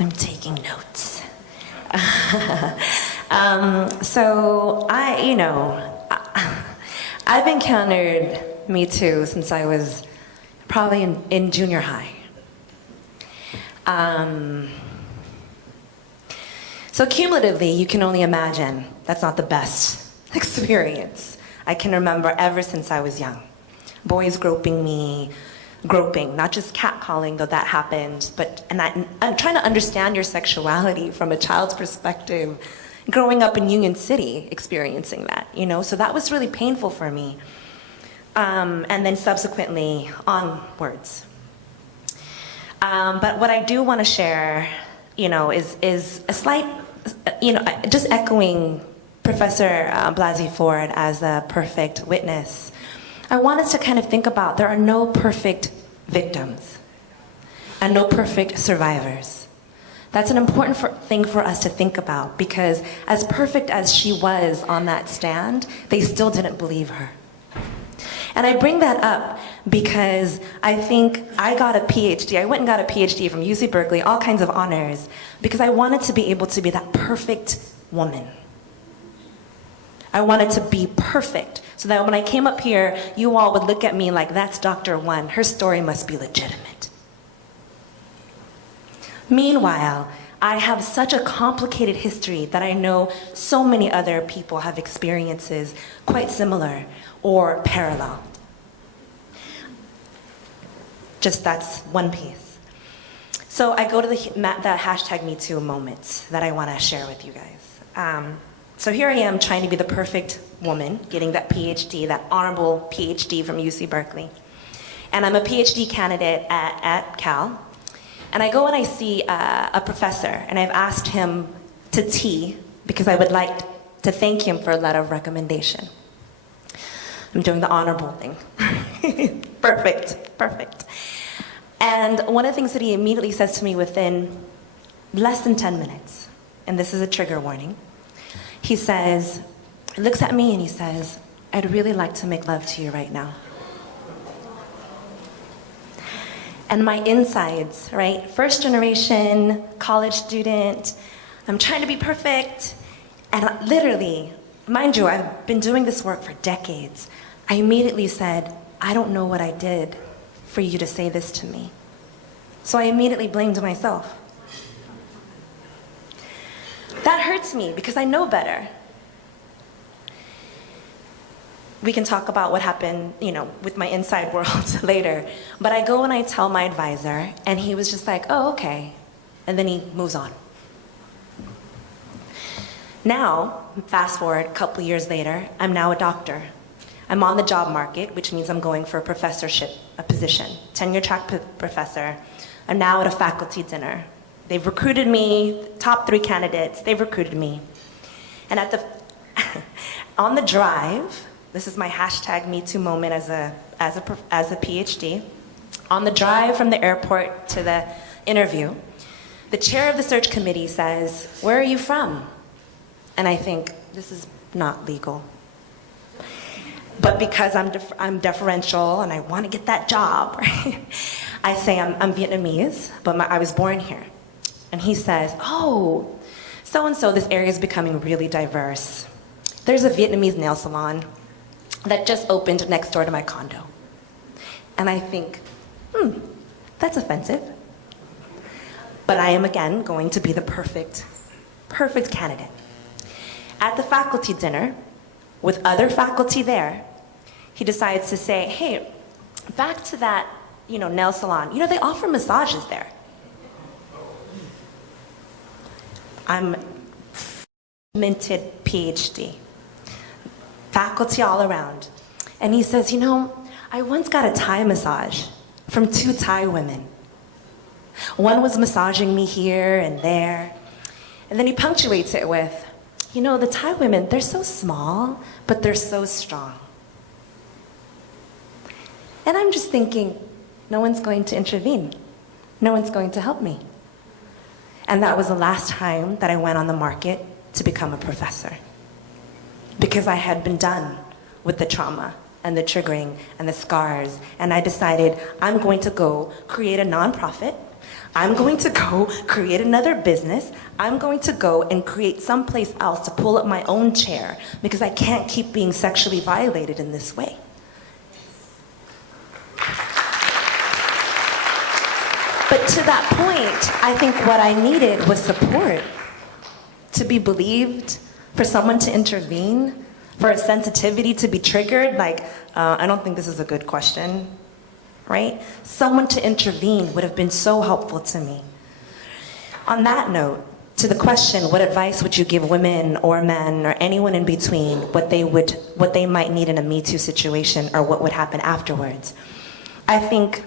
I'm taking notes. So I've encountered Me Too since I was probably in junior high. So cumulatively, you can only imagine that's not the best experience. I can remember ever since I was young. Boys groping me, not just catcalling, though that happened, and I'm trying to understand your sexuality from a child's perspective, growing up in Union City, experiencing that, so that was really painful for me. And then subsequently onwards. But what I do want to share, is a slight, just echoing Professor Blasey Ford as a perfect witness. I want us to kind of think about there are no perfect victims and no perfect survivors. That's an important thing for us to think about, because as perfect as she was on that stand, they still didn't believe her. And I bring that up because I think I got a PhD. I went and got a PhD from UC Berkeley, all kinds of honors, because I wanted to be able to be that perfect woman. I wanted to be perfect, so that when I came up here, you all would look at me like, that's Dr. One. Her story must be legitimate. Meanwhile, I have such a complicated history that I know so many other people have experiences quite similar or parallel. Just that's one piece. So I go to the hashtag #MeToo moment that I want to share with you guys. So here I am trying to be the perfect woman, getting that PhD, that honorable PhD from UC Berkeley. And I'm a PhD candidate at Cal. And I go and I see a professor, and I've asked him to tea because I would like to thank him for a letter of recommendation. I'm doing the honorable thing. Perfect. And one of the things that he immediately says to me within less than 10 minutes, and this is a trigger warning, he looks at me and he says, I'd really like to make love to you right now. And my insides, right? First generation, college student, I'm trying to be perfect. And literally, mind you, I've been doing this work for decades. I immediately said, I don't know what I did for you to say this to me. So I immediately blamed myself. That hurts me because I know better. We can talk about what happened, with my inside world later. But I go and I tell my advisor, and he was just like, oh, okay. And then he moves on. Now, fast forward a couple years later, I'm now a doctor. I'm on the job market, which means I'm going for a professorship, a position, tenure track professor. I'm now at a faculty dinner. They've recruited me, top 3 candidates, they've recruited me. And on the drive, this is my hashtag #MeToo moment as a PhD. On the drive from the airport to the interview, the chair of the search committee says, where are you from? And I think, this is not legal. But because I'm deferential and I want to get that job, right? I say I'm Vietnamese, but I was born here. And he says, oh, so-and-so, this area is becoming really diverse. There's a Vietnamese nail salon that just opened next door to my condo. And I think, that's offensive. But I am again going to be the perfect candidate. At the faculty dinner, with other faculty there, he decides to say, hey, back to that, nail salon. They offer massages there. I'm minted PhD. Faculty all around. And he says, I once got a Thai massage from 2 Thai women. One was massaging me here and there. And then he punctuates it with, the Thai women, they're so small, but they're so strong. And I'm just thinking, no one's going to intervene. No one's going to help me. And that was the last time that I went on the market to become a professor. Because I had been done with the trauma and the triggering and the scars. And I decided I'm going to go create a nonprofit I'm going to go create another business. I'm going to go and create someplace else to pull up my own chair because I can't keep being sexually violated in this way. But to that point, I think what I needed was support, to be believed, for someone to intervene, for a sensitivity to be triggered, like, I don't think this is a good question, right? Someone to intervene would have been so helpful to me. On that note, to the question, what advice would you give women or men or anyone in between, what they might need in a Me Too situation or what would happen afterwards? I think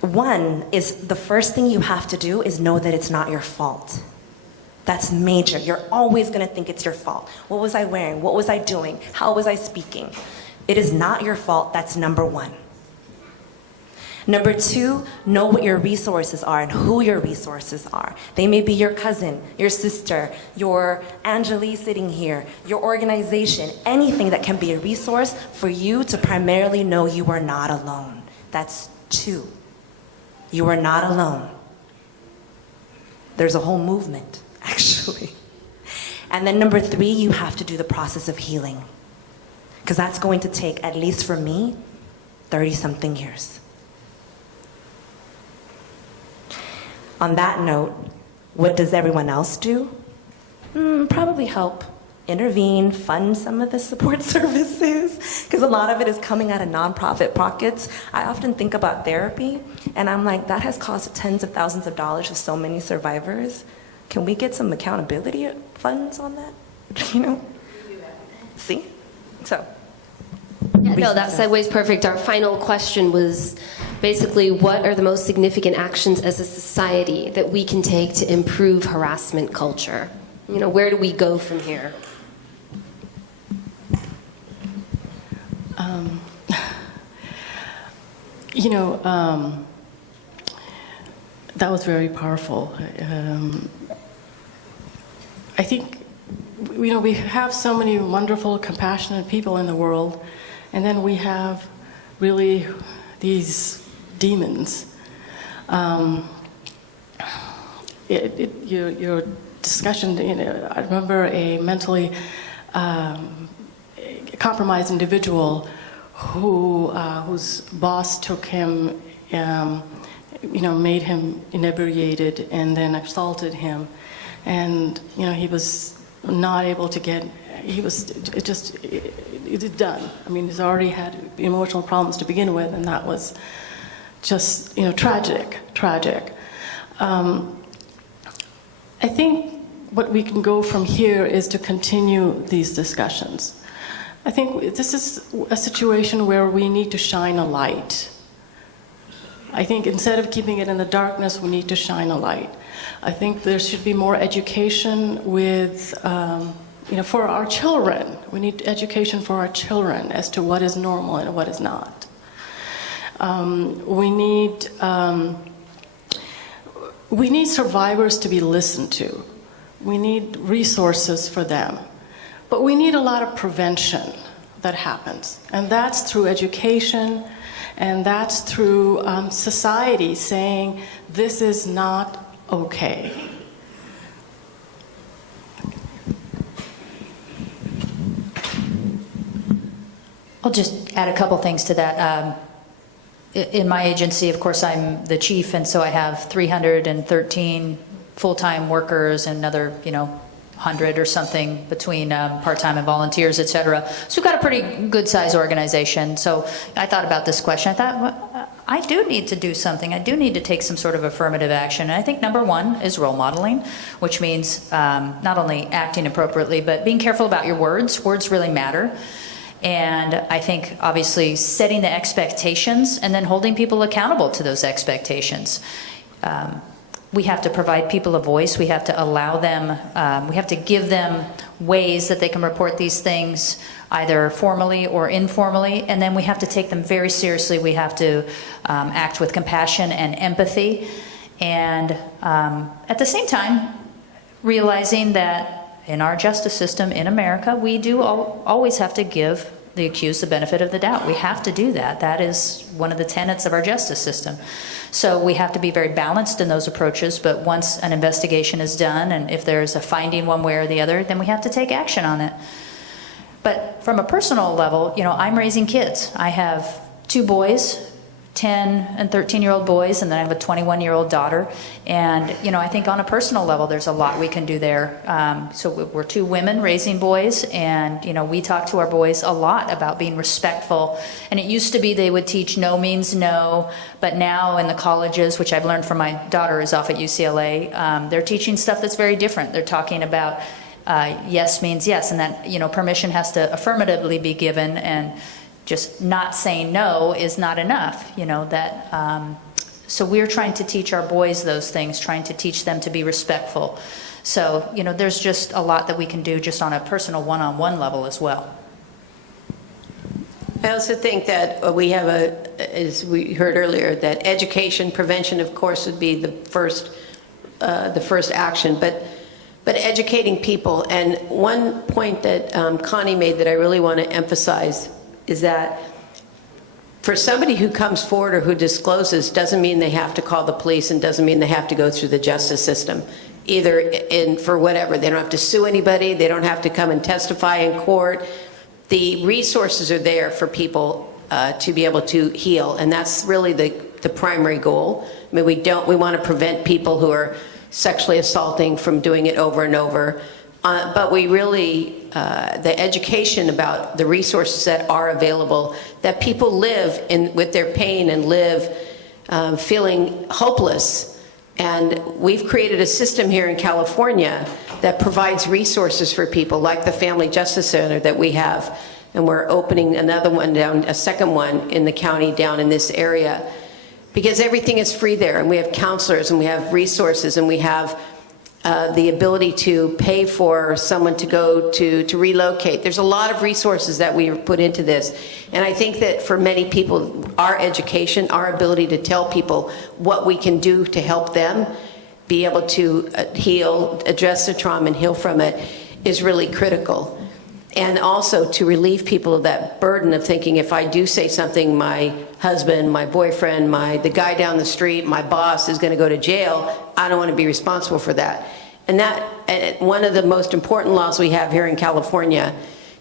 one is the first thing you have to do is know that it's not your fault. That's major. You're always going to think it's your fault. What was I wearing? What was I doing? How was I speaking? It is not your fault. That's number one. Number two, know what your resources are and who your resources are. They may be your cousin, your sister, your Angeli sitting here, your organization, anything that can be a resource for you to primarily know you are not alone. That's two. You are not alone. There's a whole movement, actually. And then number three, you have to do the process of healing. Because that's going to take, at least for me, 30-something years. On that note, what does everyone else do? Probably help intervene, fund some of the support services, because a lot of it is coming out of nonprofit pockets. I often think about therapy, and I'm like, that has cost tens of thousands of dollars to so many survivors. Can we get some accountability funds on that? You know? See? So. Yeah, no, that segues perfect. Our final question was basically, what are the most significant actions as a society that we can take to improve harassment culture? You know, where do we go from here? That was very powerful. I think, we have so many wonderful, compassionate people in the world, and then we have really these demons. Your discussion, I remember a mentally compromised individual whose boss took him, made him inebriated and then assaulted him. And, he was not able to get, it's done. I mean, he's already had emotional problems to begin with, and that was just, tragic. I think what we can go from here is to continue these discussions. I think this is a situation where we need to shine a light. I think instead of keeping it in the darkness, we need to shine a light. I think there should be more education with, for our children. We need education for our children as to what is normal and what is not. We need survivors to be listened to. We need resources for them. But we need a lot of prevention that happens. And that's through education, and that's through society saying, this is not okay. I'll just add a couple things to that. In my agency, of course, I'm the chief, and so I have 313 full-time workers and another, 100 or something between part-time and volunteers, et cetera. So we've got a pretty good-sized organization. So I thought about this question. I thought, well, I do need to do something. I do need to take some sort of affirmative action. And I think number one is role modeling, which means not only acting appropriately, but being careful about your words. Words really matter. And I think, obviously, setting the expectations and then holding people accountable to those expectations. We have to provide people a voice. We have to allow them, we have to give them ways that they can report these things, either formally or informally, and then we have to take them very seriously. We have to act with compassion and empathy, and at the same time, realizing that in our justice system in America, we do always have to give the accused the benefit of the doubt. We have to do that. That is one of the tenets of our justice system. So we have to be very balanced in those approaches, but once an investigation is done, and if there's a finding one way or the other, then we have to take action on it. But from a personal level, I'm raising kids. I have 2 boys, 10 and 13-year-old boys, and then I have a 21-year-old daughter. And, I think on a personal level, there's a lot we can do there. So we're 2 women raising boys, and, we talk to our boys a lot about being respectful. And it used to be they would teach no means no, but now in the colleges, which I've learned from my daughter who's off at UCLA, they're teaching stuff that's very different. They're talking about yes means yes, and that, permission has to affirmatively be given, and just not saying no is not enough, so we're trying to teach our boys those things, trying to teach them to be respectful. So, there's just a lot that we can do just on a personal one-on-one level as well. I also think that we have as we heard earlier, that education, prevention, of course, would be the first action, but educating people. And one point that Connie made that I really want to emphasize is that for somebody who comes forward or who discloses doesn't mean they have to call the police and doesn't mean they have to go through the justice system, either for whatever. They don't have to sue anybody. They don't have to come and testify in court. The resources are there for people to be able to heal, and that's really the primary goal. I mean, we want to prevent people who are sexually assaulting from doing it over and over. But we really, the education about the resources that are available, that people live with their pain and live feeling hopeless. And we've created a system here in California that provides resources for people, like the Family Justice Center that we have. And we're opening another one a second one in the county down in this area. Because everything is free there, and we have counselors, and we have resources, and we have the ability to pay for someone to go to relocate. There's a lot of resources that we put into this. And I think that for many people, our education, our ability to tell people what we can do to help them be able to heal, address their trauma and heal from it is really critical. And also to relieve people of that burden of thinking, if I do say something, my husband, my boyfriend, the guy down the street, my boss is going to go to jail. I don't want to be responsible for that. And one of the most important laws we have here in California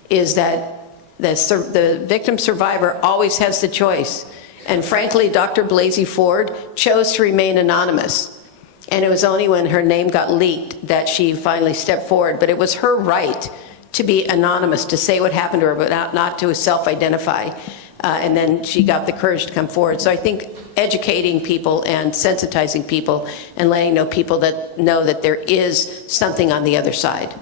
is that the victim survivor always has the choice. And frankly, Dr. Blasey Ford chose to remain anonymous. And it was only when her name got leaked that she finally stepped forward. But it was her right to be anonymous, to say what happened to her, but not to self-identify. And then she got the courage to come forward. So I think educating people and sensitizing people and letting people that know that there is something on the other side.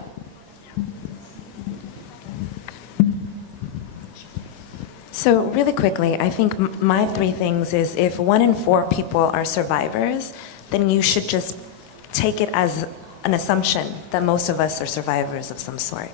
So really quickly, I think my 3 things is, if 1 in 4 people are survivors, then you should just take it as an assumption that most of us are survivors of some sort.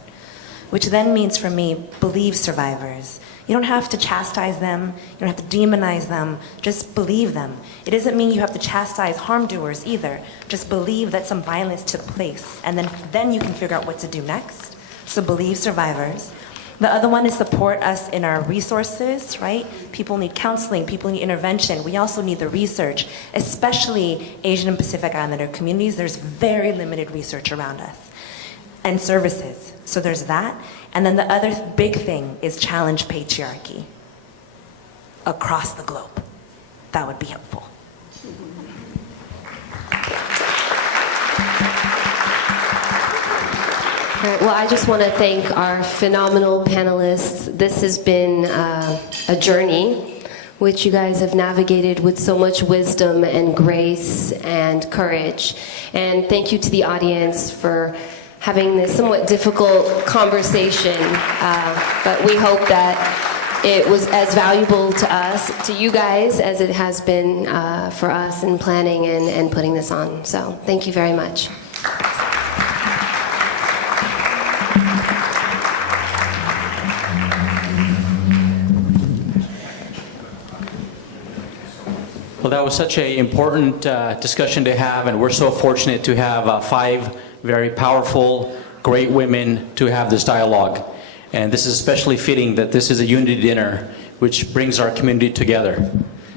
Which then means, for me, believe survivors. You don't have to chastise them, you don't have to demonize them, just believe them. It doesn't mean you have to chastise harm doers either. Just believe that some violence took place, and then you can figure out what to do next. So believe survivors. The other one is support us in our resources, right? People need counseling, people need intervention. We also need the research, especially Asian and Pacific Islander communities. There's very limited research around us. And services. So there's that. And then the other big thing is challenge patriarchy across the globe. That would be helpful. All right, well, I just want to thank our phenomenal panelists. This has been a journey which you guys have navigated with so much wisdom and grace and courage. And thank you to the audience for having this somewhat difficult conversation, but we hope that it was as valuable to us, to you guys, as it has been for us in planning and putting this on. So thank you very much. Well, that was such an important discussion to have, and we're so fortunate to have 5 very powerful, great women to have this dialogue. And this is especially fitting that this is a unity dinner which brings our community together.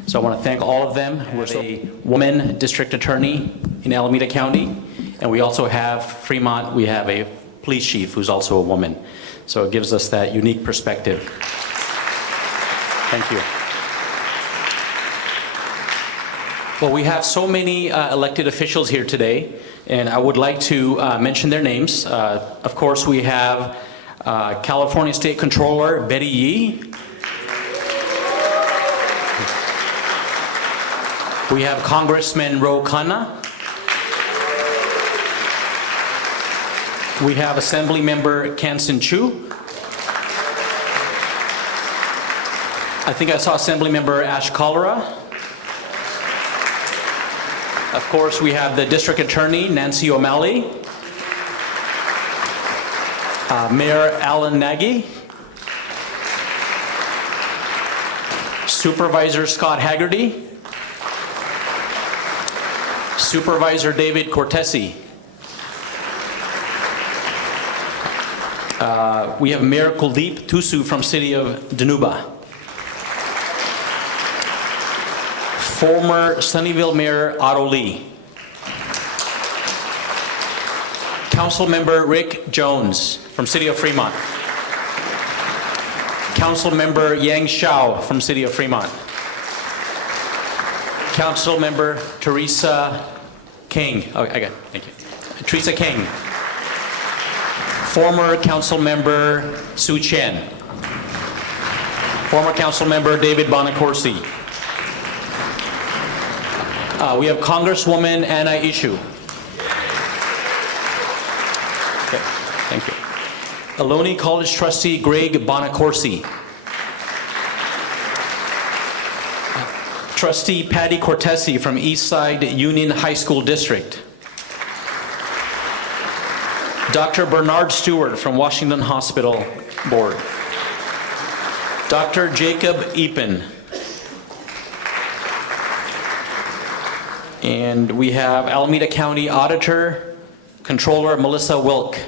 So I want to thank all of them. We're a woman district attorney in Alameda County, and we also have Fremont, we have a police chief who's also a woman. So it gives us that unique perspective. Thank you. Well, we have so many elected officials here today, and I would like to mention their names. Of course, we have California State Controller Betty Yee. We have Congressman Khanna. We have Assembly Member Kansan Chu. I think I saw Assembly Member Ash Cholera. Of course, we have the District Attorney, Nancy O'Malley. Mayor Alan Nagy. Supervisor Scott Haggerty. Supervisor David Cortesi. We have Mayor Kuldeep Tusu from City of Dinuba. Former Sunnyvale Mayor Otto Lee. Council Member Rick Jones from City of Fremont. Council Member Yang Xiao from City of Fremont. Council Member Teresa King. Oh, I got it. Thank you. Teresa King. Former Council Member Sue Chen. Former Council Member David Bonacorsi. We have Congresswoman Anna Eshoo. Okay, thank you. Ohlone College Trustee Greg Bonacorsi. Trustee Patty Cortesi from Eastside Union High School District. Dr. Bernard Stewart from Washington Hospital Board. Dr. Jacob Epen. And we have Alameda County Auditor, Controller Melissa Wilk.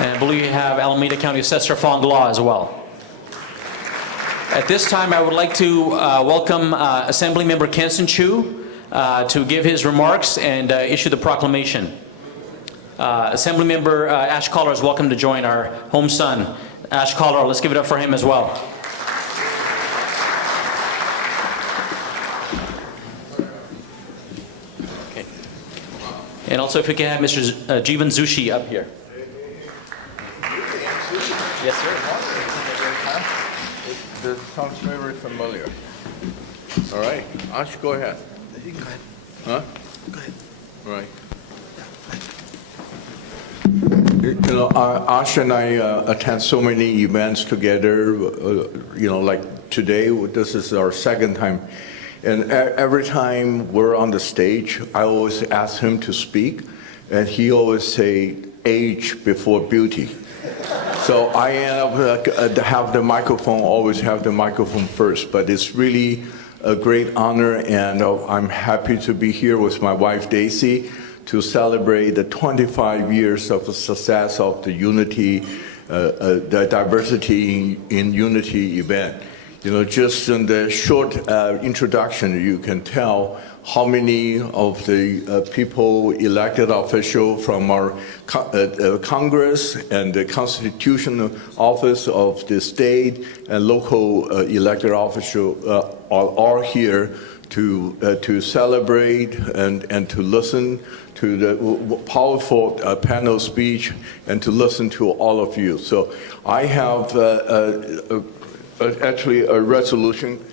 And I believe we have Alameda County Assessor Fong Law as well. At this time, I would like to welcome Assembly Member Kansan Chu to give his remarks and issue the proclamation. Assembly Member Ash Cholera is welcome to join our home son. Ash Cholera, let's give it up for him as well. Okay. And also if we can have Mr. Jeevan Zutshi up here. Yes, sir. This sounds very familiar. All right, Ash, go ahead. You can go ahead. Huh? Go ahead. All right. You know, Ash and I attend so many events together. You know, like today, this is our second time. And every time we're on the stage, I always ask him to speak, and he always say, age before beauty. So I end up have the microphone, always have the microphone first, but it's really a great honor, and I'm happy to be here with my wife Daisy to celebrate the 25 years of the success of the Unity, the Diversity in Unity event. You know, just in the short introduction, you can tell how many of the people, elected officials from our Congress and the Constitutional Office of the state and local elected officials are here to celebrate and to listen to the powerful panel speech and to listen to all of you. So I have actually a resolution.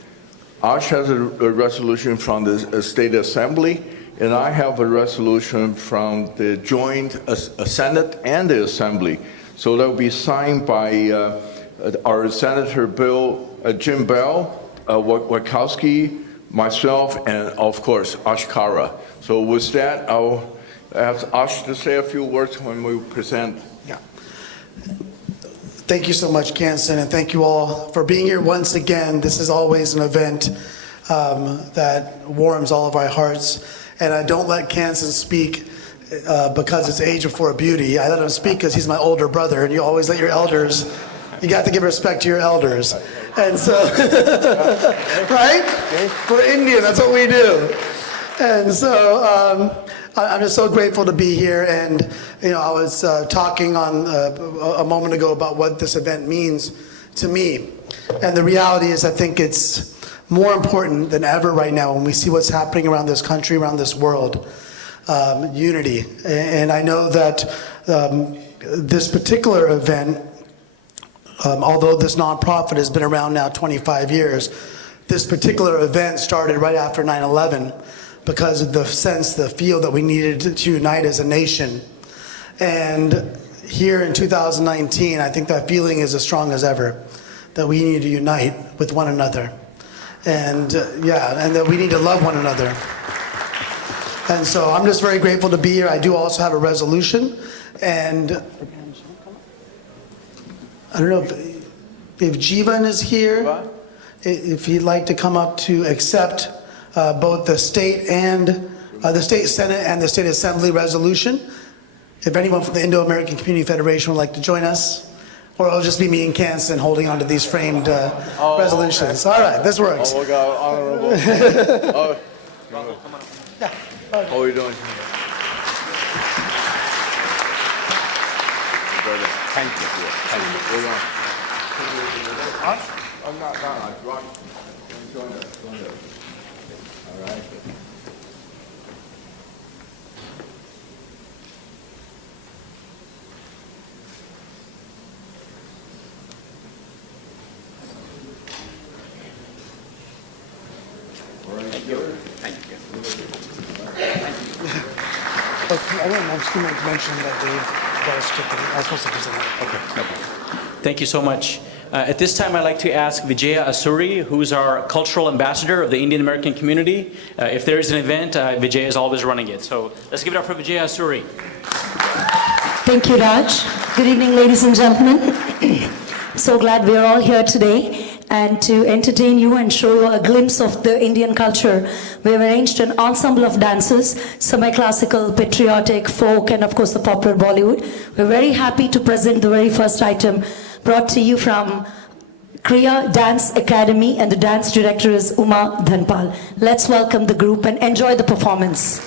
Ash has a resolution from the State Assembly, and I have a resolution from the joint Senate and the Assembly. So that will be signed by our Senator Jim Bell, Wachowski, myself, and of course, Ash Kara. So with that, I'll ask Ash to say a few words when we present. Yeah. Thank you so much, Kansan, and thank you all for being here once again. This is always an event that warms all of our hearts. And I don't let Kansan speak because it's age before beauty. I let him speak because he's my older brother, and you always let your elders You got to give respect to your elders. And so, right? We're Indian, that's what we do. And so I'm just so grateful to be here. And, I was talking on a moment ago about what this event means to me. And the reality is I think it's more important than ever right now when we see what's happening around this country, around this world, unity. And I know that this particular event, although this nonprofit has been around now 25 years, this particular event started right after 9/11 because of the feel that we needed to unite as a nation. And here in 2019, I think that feeling is as strong as ever, that we need to unite with one another. And and that we need to love one another. And so I'm just very grateful to be here. I do also have a resolution, and I don't know if Jeevan is here, if he'd like to come up to accept both the state and the state Senate and the state Assembly resolution. If anyone from the Indo-American Community Federation would like to join us, or it'll just be me and Kansan holding onto these framed resolutions. Okay. All right, this works. Oh, we got honorable. Yeah. How are you doing? Thank you. I'm not. Join us. All right. Okay, I was going to mention that Dave does I was supposed to do something. Okay. Thank you so much. At this time, I'd like to ask Vijaya Asuri, who's our cultural ambassador of the Indian American community. If there is an event, Vijaya is always running it. So let's give it up for Vijaya Asuri. Thank you, Raj. Good evening, ladies and gentlemen. So glad we're all here today and to entertain you and show you a glimpse of the Indian culture. We've arranged an ensemble of dances, semi-classical, patriotic, folk, and of course the popular Bollywood. We're very happy to present the very first item brought to you from Kriya Dance Academy, and the dance director is Uma Dhanpal. Let's welcome the group and enjoy the performance.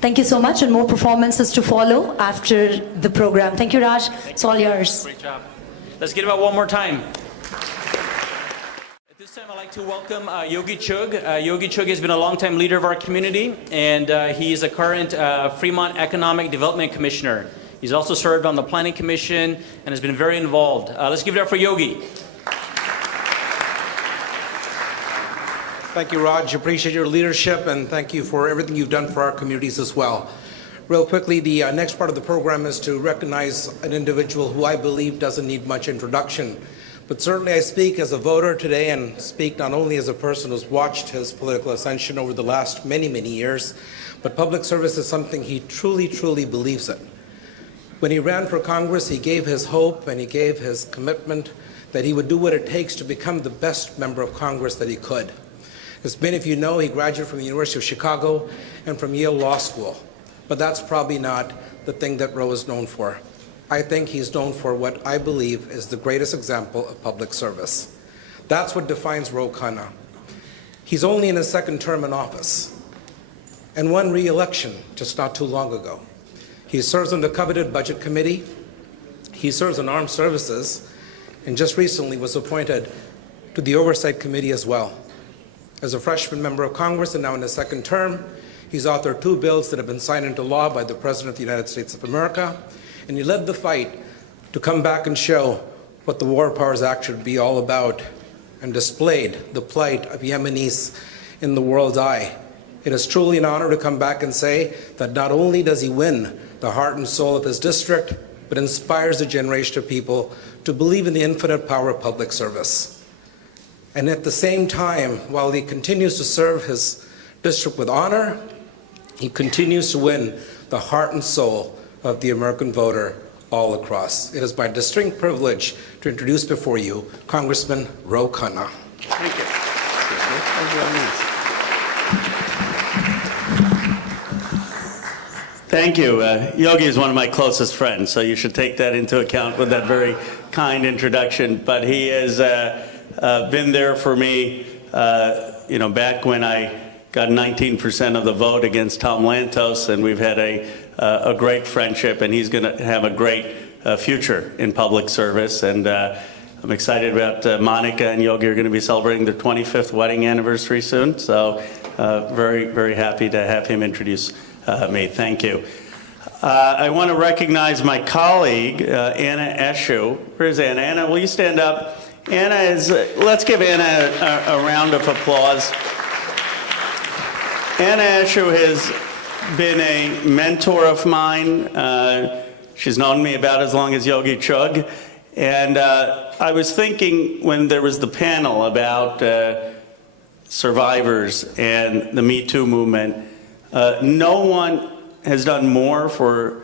Thank you so much, and more performances to follow after the program. Thank you, Raj. It's all yours. Great job. Let's get him out one more time. At this time, I'd like to welcome Yogi Chugh. Yogi Chugh has been a longtime leader of our community, and he is a current Fremont Economic Development Commissioner. He's also served on the Planning Commission and has been very involved. Let's give it up for Yogi. Thank you, Raj. Appreciate your leadership, and thank you for everything you've done for our communities as well. Real quickly, the next part of the program is to recognize an individual who I believe doesn't need much introduction. But certainly I speak as a voter today, and speak not only as a person who's watched his political ascension over the last many, many years, but public service is something he truly, truly believes in. When he ran for Congress, he gave his hope and he gave his commitment that he would do what it takes to become the best member of Congress that he could. As many of you know, he graduated from the University of Chicago and from Yale Law School. But that's probably not the thing that Ro is known for. I think he's known for what I believe is the greatest example of public service. That's what defines Ro Khanna. He's only in his second term in office and won re-election just not too long ago. He serves on the coveted Budget Committee. He serves on Armed Services, and just recently was appointed to the Oversight Committee as well. As a freshman member of Congress and now in his second term, he's authored 2 bills that have been signed into law by the President of the United States of America, and he led the fight to come back and show what the War Powers Act should be all about, and displayed the plight of Yemenis in the world's eye. It is truly an honor to come back and say that not only does he win the heart and soul of his district, but inspires a generation of people to believe in the infinite power of public service. And at the same time, while he continues to serve his district with honor, he continues to win the heart and soul of the American voter all across. It is my distinct privilege to introduce before you Congressman Ro Khanna. Thank you. Thank you. Yogi is one of my closest friends, so you should take that into account with that very kind introduction. But he has been there for me, back when I got 19% of the vote against Tom Lantos, and we've had a great friendship, and he's going to have a great future in public service. And I'm excited about Monica and Yogi are going to be celebrating their 25th wedding anniversary soon. So very, very happy to have him introduce me. Thank you. I want to recognize my colleague, Anna Eshoo. Where's Anna? Anna, will you stand up? Anna is, let's give Anna a round of applause. Anna Eshoo has been a mentor of mine. She's known me about as long as Yogi Chugh. And I was thinking when there was the panel about survivors and the Me Too movement, no one has done more for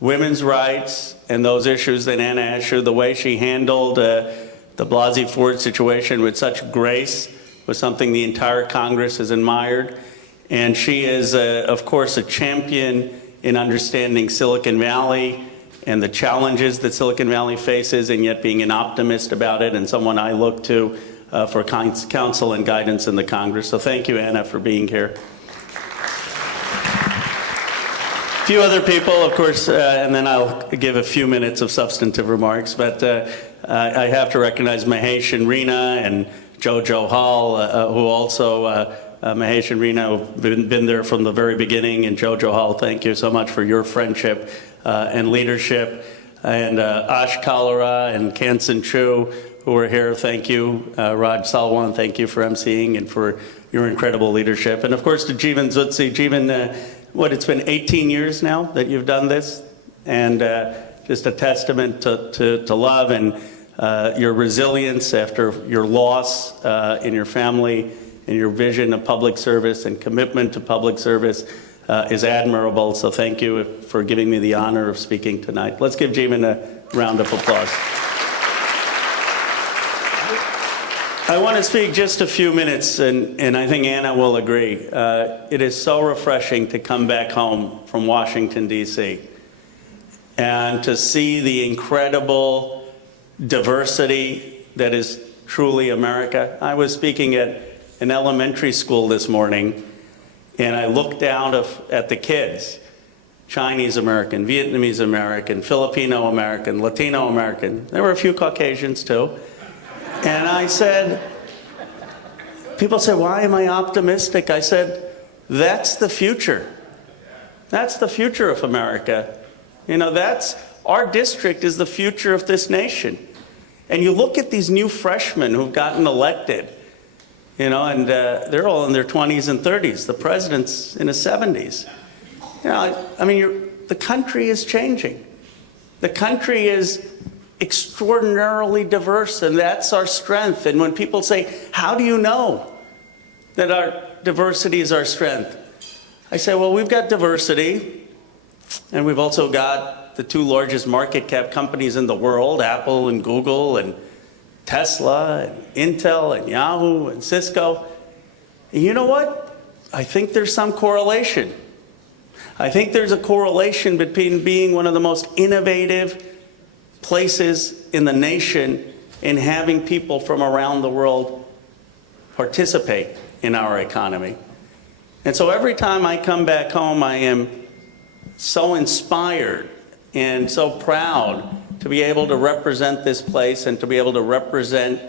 women's rights and those issues than Anna Eshoo. The way she handled the Blasey Ford situation with such grace was something the entire Congress has admired. And she is, of course, a champion in understanding Silicon Valley and the challenges that Silicon Valley faces, and yet being an optimist about it, and someone I look to for counsel and guidance in the Congress. So thank you, Anna, for being here. A few other people, of course, and then I'll give a few minutes of substantive remarks, but I have to recognize Mahesh and Reena and Jojo Hall, who also, Mahesh and Reena have been there from the very beginning, and Jojo Hall, thank you so much for your friendship and leadership, and Ash Kalra and Kansan Chu, who are here, thank you. Raj Salwan, thank you for emceeing and for your incredible leadership. And of course to Jeevan Zutshi. Jeevan, it's been 18 years now that you've done this, and just a testament to love and your resilience after your loss in your family, and your vision of public service and commitment to public service is admirable. So thank you for giving me the honor of speaking tonight. Let's give Jeevan a round of applause. I want to speak just a few minutes, and I think Anna will agree. It is so refreshing to come back home from Washington, D.C., and to see the incredible diversity that is truly America. I was speaking at an elementary school this morning, and I looked down at the kids, Chinese American, Vietnamese American, Filipino American, Latino American. There were a few Caucasians too. And I said, people say, why am I optimistic? I said, that's the future. That's the future of America. You know, our district is the future of this nation. And you look at these new freshmen who've gotten elected, you know, and they're all in their 20s and 30s. The president's in his 70s. You know, I mean, the country is changing. The country is extraordinarily diverse, and that's our strength. And when people say, how do you know that our diversity is our strength? I say, well, we've got diversity, and we've also got the two largest market cap companies in the world, Apple and Google and Tesla and Intel and Yahoo and Cisco. And you know what? I think there's some correlation. I think there's a correlation between being one of the most innovative places in the nation and having people from around the world participate in our economy. And so every time I come back home, I am so inspired and so proud to be able to represent this place and to be able to represent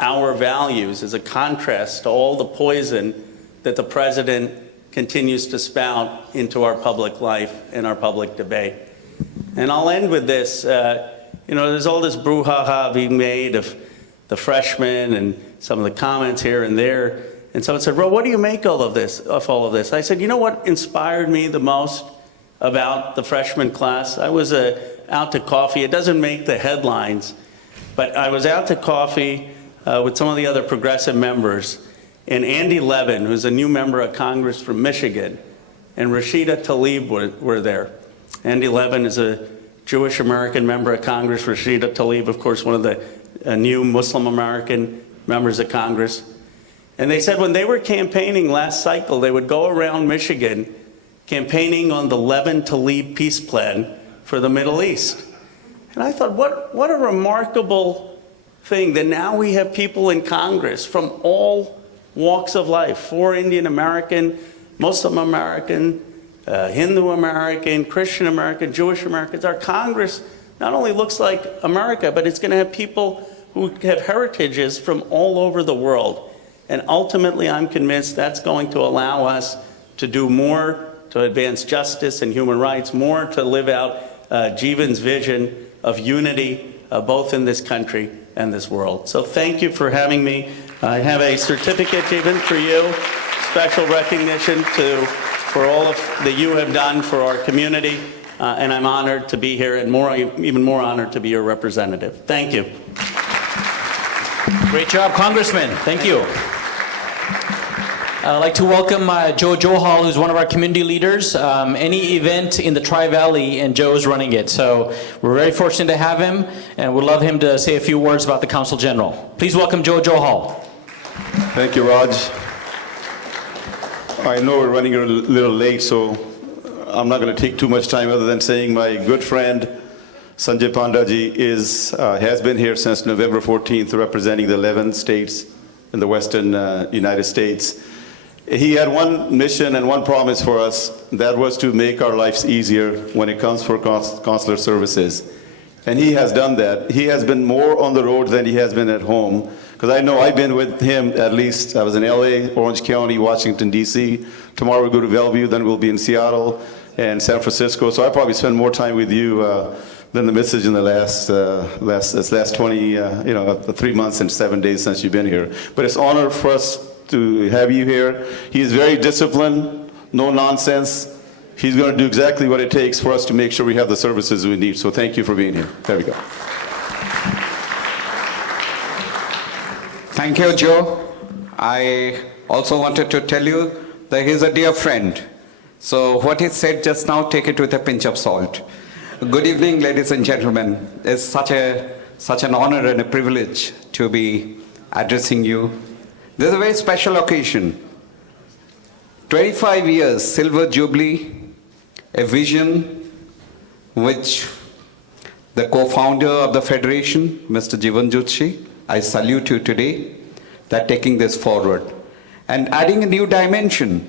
our values as a contrast to all the poison that the president continues to spout into our public life and our public debate. And I'll end with this. You know, there's all this brouhaha being made of the freshmen and some of the comments here and there. And someone said, well, what do you make of all of this? I said, you know what inspired me the most about the freshman class? I was out to coffee. It doesn't make the headlines, but I was out to coffee with some of the other progressive members, and Andy Levin, who's a new member of Congress from Michigan, and Rashida Tlaib were there. Andy Levin is a Jewish American member of Congress. Rashida Tlaib, of course, one of the new Muslim American members of Congress. And they said when they were campaigning last cycle, they would go around Michigan campaigning on the Levin Tlaib peace plan for the Middle East. And I thought, what a remarkable thing that now we have people in Congress from all walks of life, for Indian American, Muslim American, Hindu American, Christian American, Jewish Americans. Our Congress not only looks like America, but it's going to have people who have heritages from all over the world. And ultimately, I'm convinced that's going to allow us to do more to advance justice and human rights, more to live out Jeevan's vision of unity, both in this country and this world. So thank you for having me. I have a certificate, Jeevan, for you, special recognition for all that you have done for our community, and I'm honored to be here, and even more honored to be your representative. Thank you. Great job, Congressman. Thank you. I'd like to welcome Joe Johal, who's one of our community leaders. Any event in the Tri-Valley, and Joe's running it. So we're very fortunate to have him, and we'd love him to say a few words about the Council General. Please welcome Joe Johal. Thank you, Raj. I know we're running a little late, so I'm not going to take too much time other than saying my good friend, Sanjay Panda ji has been here since November 14th, representing the 11 states in the western United States. He had one mission and one promise for us, that was to make our lives easier when it comes for consular services. And he has done that. He has been more on the road than he has been at home, because I know I've been with him at least. I was in LA, Orange County, Washington, D.C. Tomorrow we'll go to Bellevue, then we'll be in Seattle and San Francisco. So I probably spend more time with you than the message in the last 3 months and 7 days since you've been here. But it's an honor for us to have you here. He is very disciplined, no nonsense. He's going to do exactly what it takes for us to make sure we have the services we need. So thank you for being here. There we go. Thank you, Joe. I also wanted to tell you that he's a dear friend. So what he said just now, take it with a pinch of salt. Good evening, ladies and gentlemen. It's such an honor and a privilege to be addressing you. This is a very special occasion. 25 years, Silver Jubilee, a vision which the co-founder of the Federation, Mr. Jeevan Zutshi, I salute you today, that taking this forward. And adding a new dimension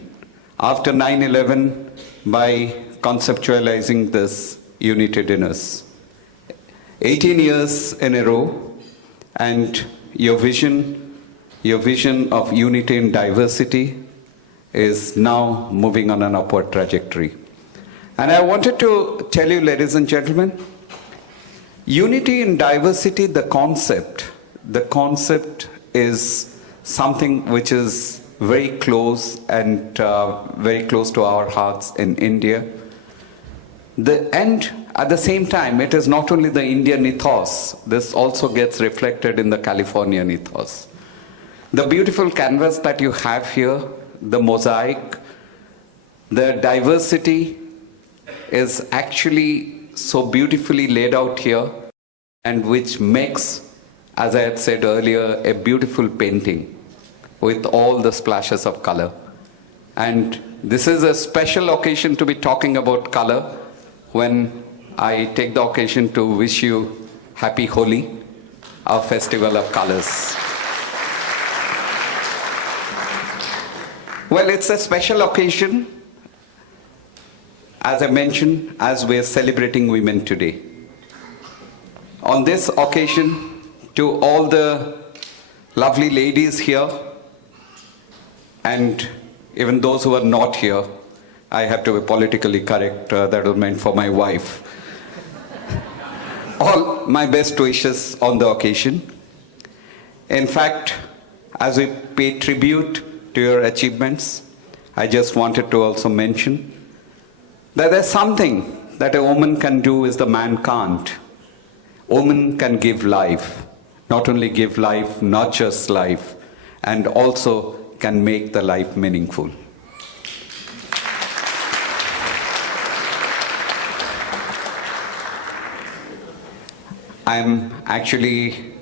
after 9/11 by conceptualizing this unity dinners. 18 years in a row, and your vision of unity and diversity is now moving on an upward trajectory. And I wanted to tell you, ladies and gentlemen, unity and diversity, the concept is something which is very close and very close to our hearts in India. And at the same time, it is not only the Indian ethos, this also gets reflected in the Californian ethos. The beautiful canvas that you have here, the mosaic, the diversity is actually so beautifully laid out here, and which makes, as I had said earlier, a beautiful painting with all the splashes of color. And this is a special occasion to be talking about color, when I take the occasion to wish you Happy Holi, our festival of colors. Well, it's a special occasion, as I mentioned, as we're celebrating women today. On this occasion, to all the lovely ladies here, and even those who are not here, I have to be politically correct, that was meant for my wife. All my best wishes on the occasion. In fact, as we pay tribute to your achievements, I just wanted to also mention that there's something that a woman can do which the man can't. Woman can give life, not only give life, not just life, and also can make the life meaningful. I'm actually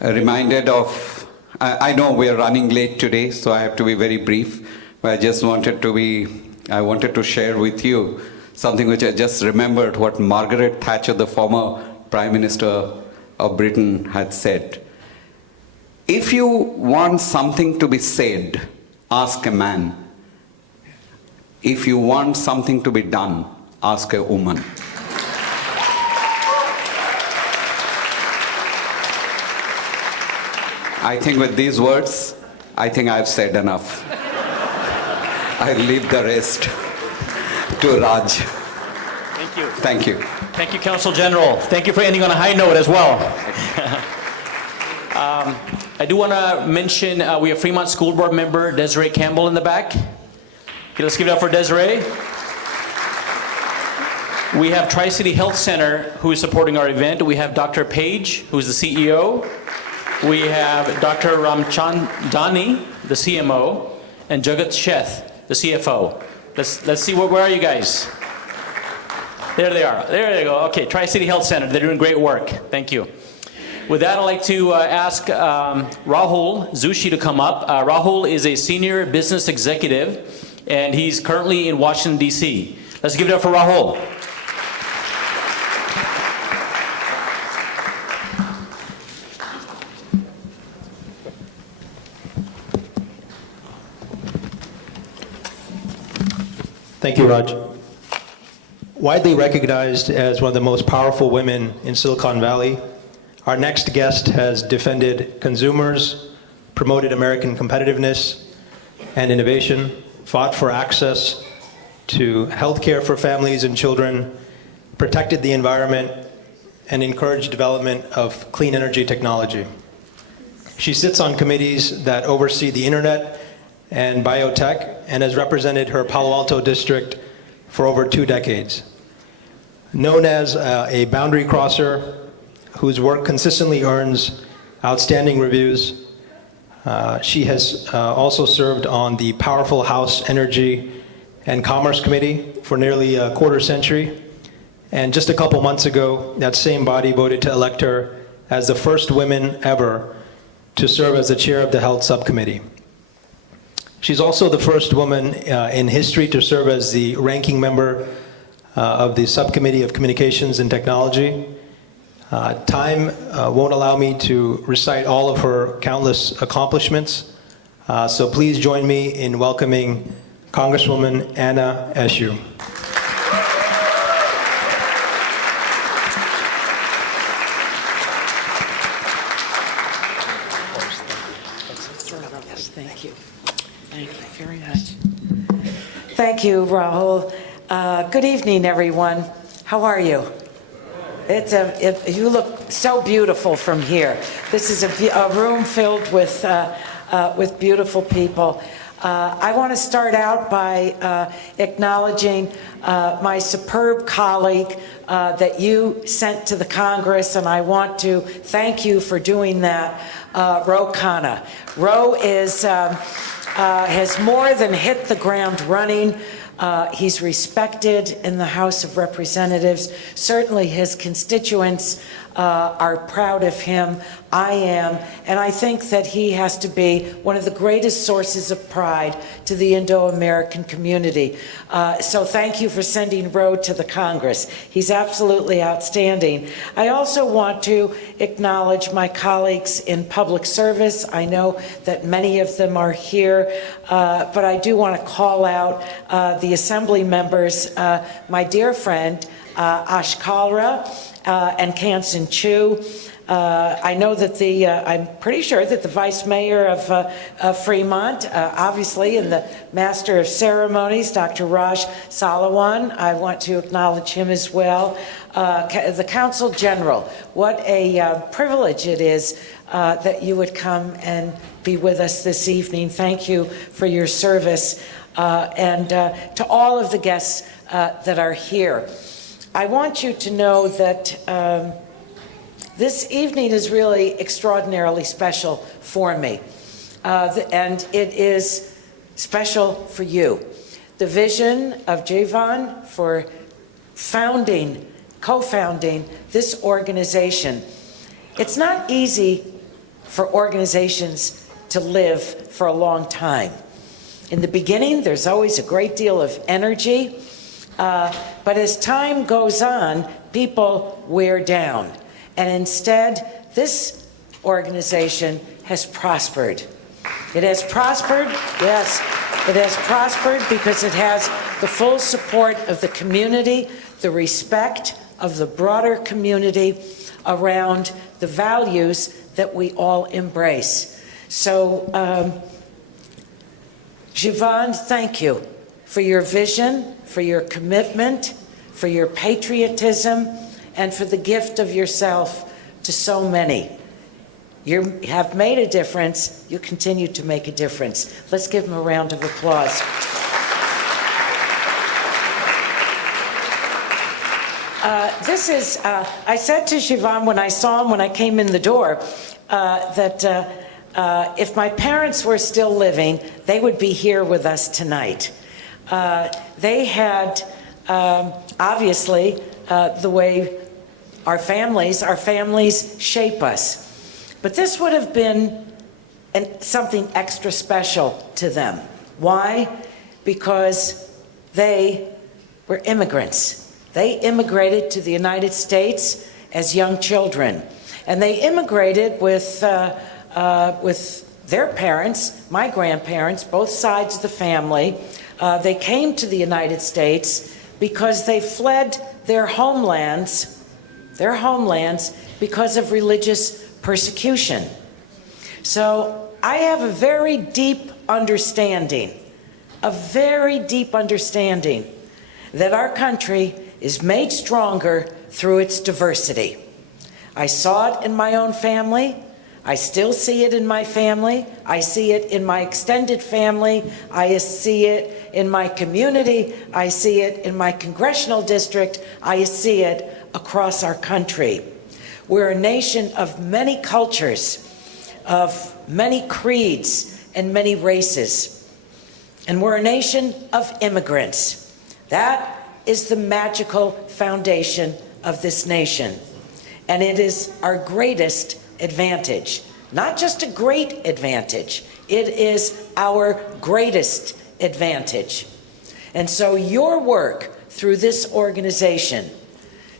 reminded of, I know we are running late today, so I have to be very brief, but I wanted to share with you something which I just remembered, what Margaret Thatcher, the former Prime Minister of Britain, had said. If you want something to be said, ask a man. If you want something to be done, ask a woman. I think with these words, I think I've said enough. I leave the rest to Raj. Thank you. Thank you. Thank you, Council General. Thank you for ending on a high note as well. I do want to mention we have Fremont School Board member Desiree Campbell in the back. Okay, let's give it up for Desiree. We have Tri-City Health Center, who is supporting our event. We have Dr. Page, who is the CEO. We have Dr. Ramchandani, the CMO, and Jagat Sheth, the CFO. Let's see, where are you guys? There they are. There they go. Okay, Tri-City Health Center. They're doing great work. Thank you. With that, I'd like to ask Rahul Zutshi to come up. Rahul is a senior business executive, and he's currently in Washington, D.C. Let's give it up for Rahul. Thank you, Raj. Widely recognized as one of the most powerful women in Silicon Valley, our next guest has defended consumers, promoted American competitiveness and innovation, fought for access to health care for families and children, protected the environment, and encouraged development of clean energy technology. She sits on committees that oversee the internet and biotech, and has represented her Palo Alto district for over 2 decades. Known as a boundary crosser whose work consistently earns outstanding reviews, she has also served on the powerful House Energy and Commerce Committee for nearly a quarter century. And just a couple months ago, that same body voted to elect her as the first woman ever to serve as the chair of the Health Subcommittee. She's also the first woman in history to serve as the ranking member of the Subcommittee of Communications and Technology. Time won't allow me to recite all of her countless accomplishments, so please join me in welcoming Congresswoman Anna Eshoo. Thank you. Thank you very much. Thank you, Rahul. Good evening, everyone. How are you? You look so beautiful from here. This is a room filled with beautiful people. I want to start out by acknowledging my superb colleague that you sent to the Congress, and I want to thank you for doing that, Ro Khanna. Ro has more than hit the ground running. He's respected in the House of Representatives. Certainly his constituents are proud of him. I am. And I think that he has to be one of the greatest sources of pride to the Indo-American community. So thank you for sending Ro to the Congress. He's absolutely outstanding. I also want to acknowledge my colleagues in public service. I know that many of them are here, but I do want to call out the Assembly members, my dear friend, Ash Kalra, and Kansan Chu. I know that I'm pretty sure that the Vice Mayor of Fremont, obviously, and the Master of Ceremonies, Dr. Raj Salawan, I want to acknowledge him as well. The Council General, what a privilege it is that you would come and be with us this evening. Thank you for your service. And to all of the guests that are here. I want you to know that this evening is really extraordinarily special for me, and it is special for you. The vision of Jeevan for co-founding this organization. It's not easy for organizations to live for a long time. In the beginning, there's always a great deal of energy, but as time goes on, people wear down. And instead, this organization has prospered. It has prospered, yes, it has prospered because it has the full support of the community, the respect of the broader community around the values that we all embrace. So, Jeevan, thank you for your vision, for your commitment, for your patriotism, and for the gift of yourself to so many. You have made a difference. You continue to make a difference. Let's give him a round of applause. I said to Jeevan when I saw him when I came in the door that if my parents were still living, they would be here with us tonight. They had, obviously, the way our families shape us. But this would have been something extra special to them. Why? Because they were immigrants. They immigrated to the United States as young children. And they immigrated with their parents, my grandparents, both sides of the family. They came to the United States because they fled their homelands because of religious persecution. So I have a very deep understanding that our country is made stronger through its diversity. I saw it in my own family. I still see it in my family. I see it in my extended family. I see it in my community. I see it in my congressional district. I see it across our country. We're a nation of many cultures, of many creeds and many races. And we're a nation of immigrants. That is the magical foundation of this nation. And it is our greatest advantage. Not just a great advantage, it is our greatest advantage. And so your work through this organization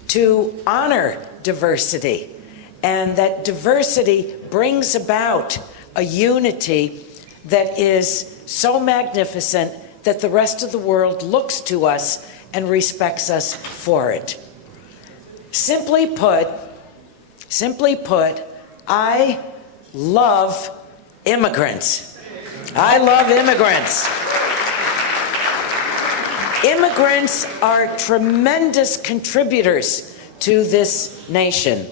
to honor diversity, and that diversity brings about a unity that is so magnificent that the rest of the world looks to us and respects us for it. Simply put, I love immigrants. I love immigrants. Immigrants are tremendous contributors to this nation.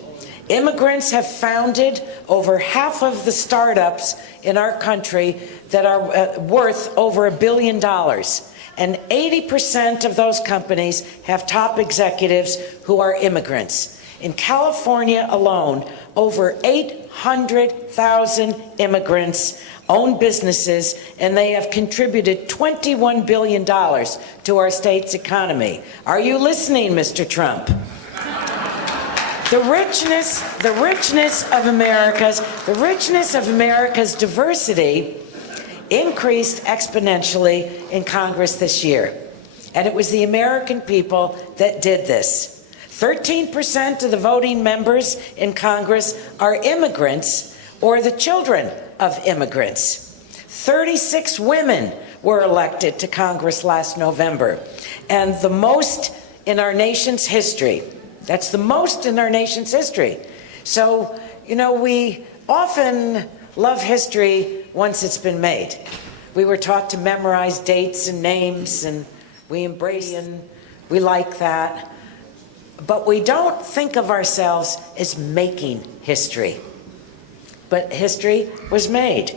Immigrants have founded over half of the startups in our country that are worth over $1 billion. And 80% of those companies have top executives who are immigrants. In California alone, over 800,000 immigrants own businesses, and they have contributed $21 billion to our state's economy. Are you listening, Mr. Trump? The richness of America's diversity increased exponentially in Congress this year. And it was the American people that did this. 13% of the voting members in Congress are immigrants or the children of immigrants. 36 women were elected to Congress last November, and the most in our nation's history. That's the most in our nation's history. So, you know, we often love history once it's been made. We were taught to memorize dates and names, and we embrace and we like that. But we don't think of ourselves as making history. But history was made.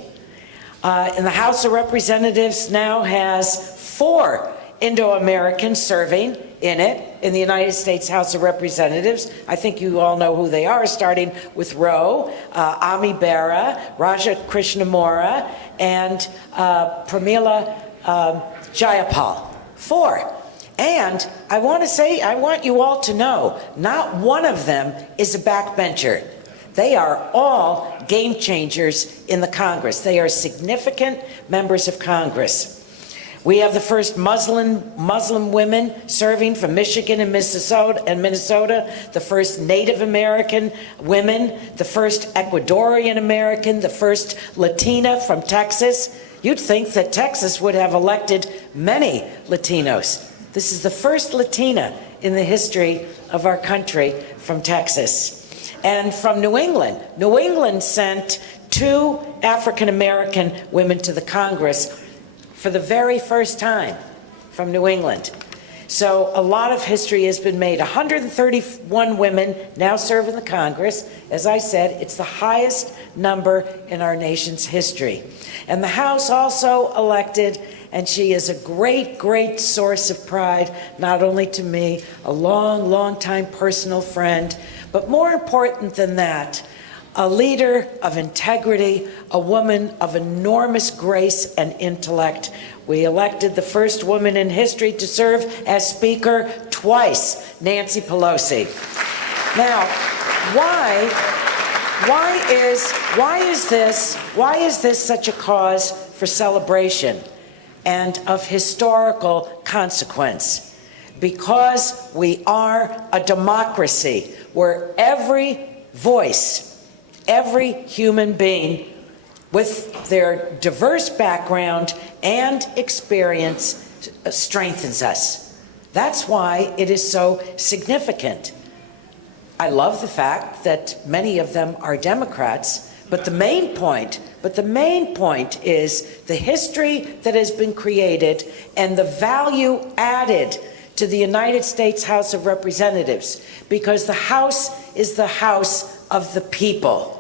And the House of Representatives now has 4 Indo-Americans serving in it, in the United States House of Representatives. I think you all know who they are, starting with Ro, Ami Bera, Raja Krishnamurti, and Pramila Jayapal. 4. And I want you all to know, not one of them is a backbencher. They are all game changers in the Congress. They are significant members of Congress. We have the first Muslim women serving from Michigan and Minnesota, the first Native American women, the first Ecuadorian American, the first Latina from Texas. You'd think that Texas would have elected many Latinos. This is the first Latina in the history of our country from Texas. And from New England. New England sent 2 African American women to the Congress for the very first time from New England. So a lot of history has been made. 131 women now serve in the Congress. As I said, it's the highest number in our nation's history. And the House also elected, and she is a great, great source of pride, not only to me, a long, long time personal friend, but more important than that, a leader of integrity, a woman of enormous grace and intellect. We elected the first woman in history to serve as Speaker twice, Nancy Pelosi. Now, why is this such a cause for celebration and of historical consequence? Because we are a democracy where every voice, every human being with their diverse background and experience strengthens us. That's why it is so significant. I love the fact that many of them are Democrats, but the main point is the history that has been created and the value added to the United States House of Representatives, because the House is the house of the people.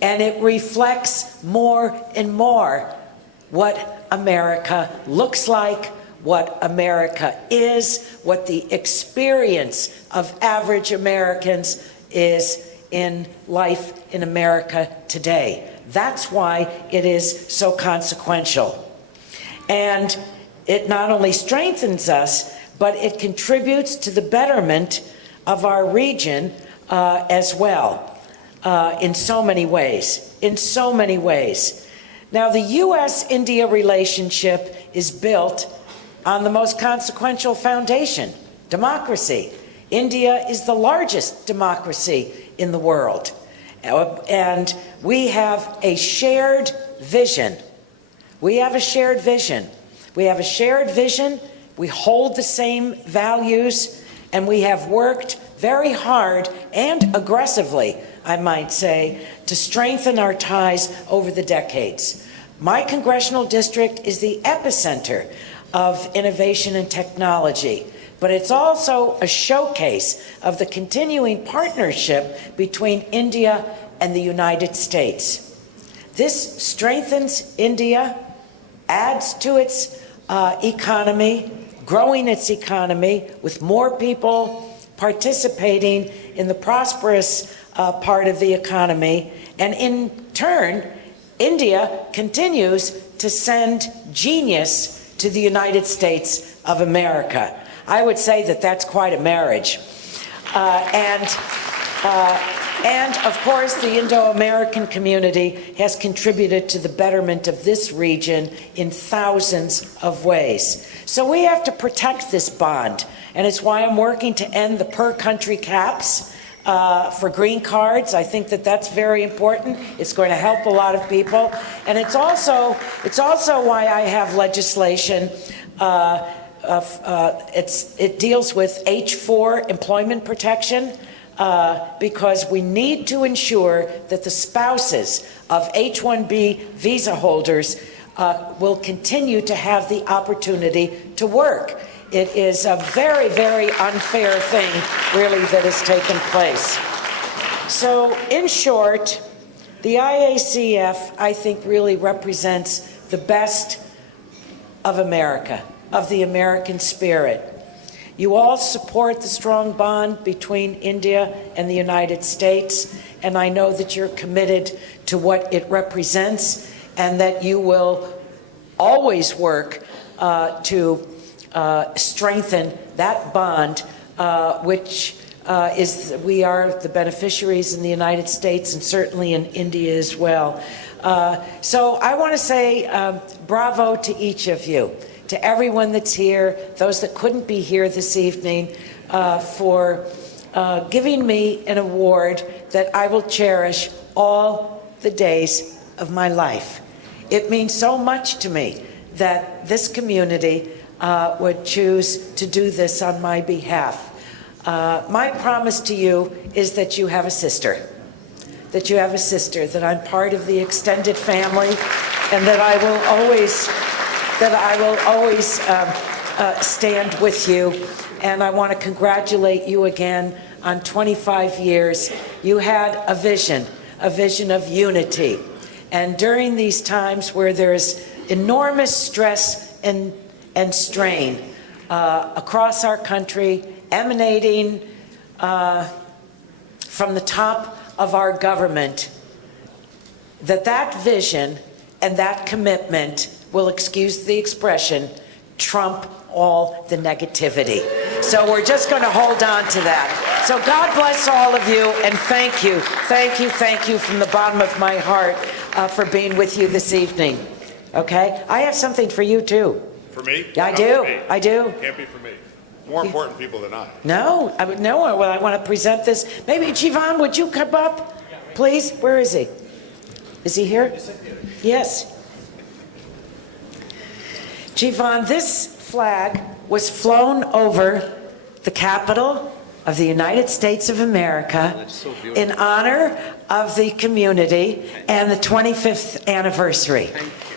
And it reflects more and more what America looks like, what America is, what the experience of average Americans is in life in America today. That's why it is so consequential. And it not only strengthens us, but it contributes to the betterment of our region as well. In so many ways. Now, the U.S.-India relationship is built on the most consequential foundation, democracy. India is the largest democracy in the world. And we have a shared vision. We hold the same values, and we have worked very hard and aggressively, I might say, to strengthen our ties over the decades. My congressional district is the epicenter of innovation and technology, but it's also a showcase of the continuing partnership between India and the United States. This strengthens India, adds to its economy, growing its economy with more people participating in the prosperous part of the economy, and in turn, India continues to send genius to the United States of America. I would say that that's quite a marriage. And of course, the Indo-American community has contributed to the betterment of this region in thousands of ways. So we have to protect this bond, and it's why I'm working to end the per-country caps for green cards. I think that that's very important. It's going to help a lot of people, and it's also why I have legislation. It deals with H-4 employment protection. Because we need to ensure that the spouses of H-1B visa holders will continue to have the opportunity to work. It is a very, very unfair thing, really, that has taken place. So, in short, the IACF, I think, really represents the best of America, of the American spirit. You all support the strong bond between India and the United States, and I know that you're committed to what it represents and that you will always work to strengthen that bond, which we are the beneficiaries in the United States and certainly in India as well. So I want to say bravo to each of you. To everyone that's here, those that couldn't be here this evening, for giving me an award that I will cherish all the days of my life. It means so much to me that this community would choose to do this on my behalf. My promise to you is that you have a sister, that I'm part of the extended family, and that I will always stand with you. And I want to congratulate you again on 25 years. You had a vision of unity. And during these times where there's enormous stress and strain across our country, emanating from the top of our government, that vision and that commitment will, excuse the expression, trump all the negativity. So we're just going to hold on to that. So God bless all of you, and thank you from the bottom of my heart for being with you this evening. Okay? I have something for you too. For me? I do. Can't be for me. More important people than I. No, I want to present this. Maybe Jeevan, would you come up, please? Where is he? Is he here? Yes. Jeevan, this flag was flown over the Capitol of the United States of America in honor of the community and the 25th anniversary.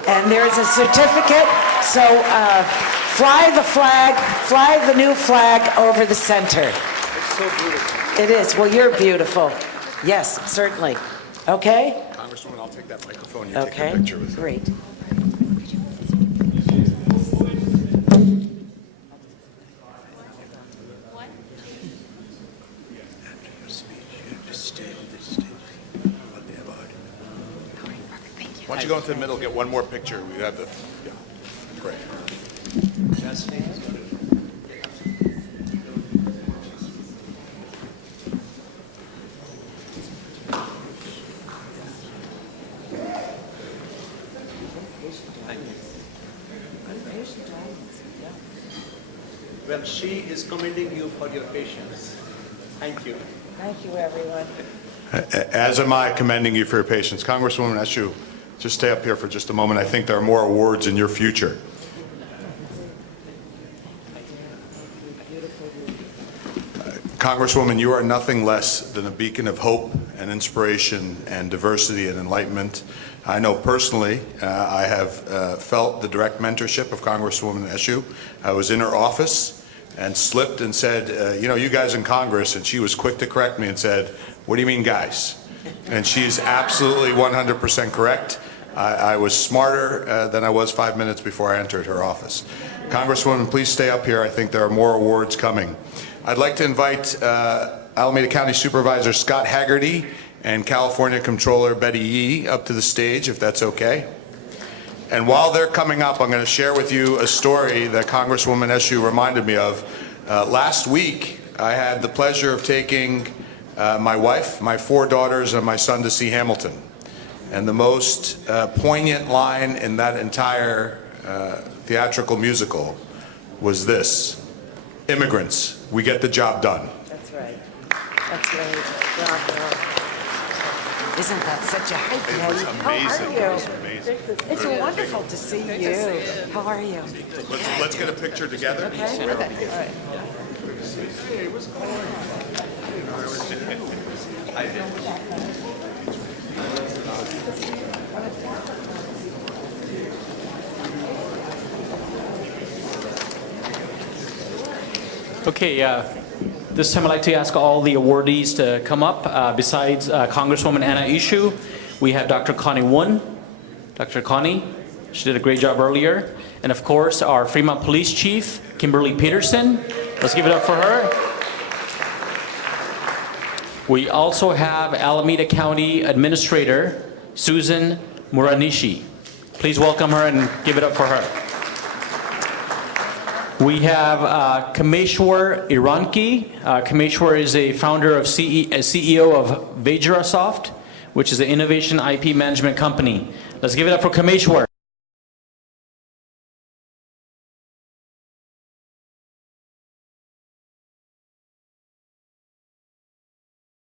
And there's a certificate, so fly the flag, fly the new flag over the center. It's so beautiful. It is. Well, you're beautiful. Yes, certainly. Okay? Congresswoman, I'll take that microphone. You Okay, take a picture with it. great. Why don't you go into the middle, get one more picture? We have the, yeah, great. Well, she is commending you for your patience. Thank you. Thank you, everyone. As am I commending you for your patience. Congresswoman Eshoo, just stay up here for just a moment. I think there are more awards in your future. Congresswoman, you are nothing less than a beacon of hope and inspiration and diversity and enlightenment. I know personally, I have felt the direct mentorship of Congresswoman Eshoo. I was in her office and slipped and said, you guys in Congress, and she was quick to correct me and said, what do you mean, guys? And she is absolutely 100% correct. I was smarter than I was 5 minutes before I entered her office. Congresswoman, please stay up here. I think there are more awards coming. I'd like to invite Alameda County Supervisor Scott Haggerty and California Controller Betty Yee up to the stage, if that's okay. And while they're coming up, I'm going to share with you a story that Congresswoman Eshoo reminded me of. Last week, I had the pleasure of taking my wife, my 4 daughters, and my son to see Hamilton. And the most poignant line in that entire theatrical musical was this: immigrants, we get the job done. That's right. That's right. Bravo. Isn't that such a hype? It was amazing. How are you? It was amazing. It's wonderful to see you. How are you? Let's get a picture together. Okay. All right. Okay, this time I'd like to ask all the awardees to come up. Besides Congresswoman Anna Eshoo, we have Dr. Connie Won. Dr. Connie, she did a great job earlier. And of course, our Fremont Police Chief, Kimberly Peterson. Let's give it up for her. We also have Alameda County Administrator, Susan Muranishi. Please welcome her and give it up for her. We have Kameshwar Iranki. Kameshwar is a founder of CEO of Vajrasoft, which is an innovation IP management company. Let's give it up for Kameshwar.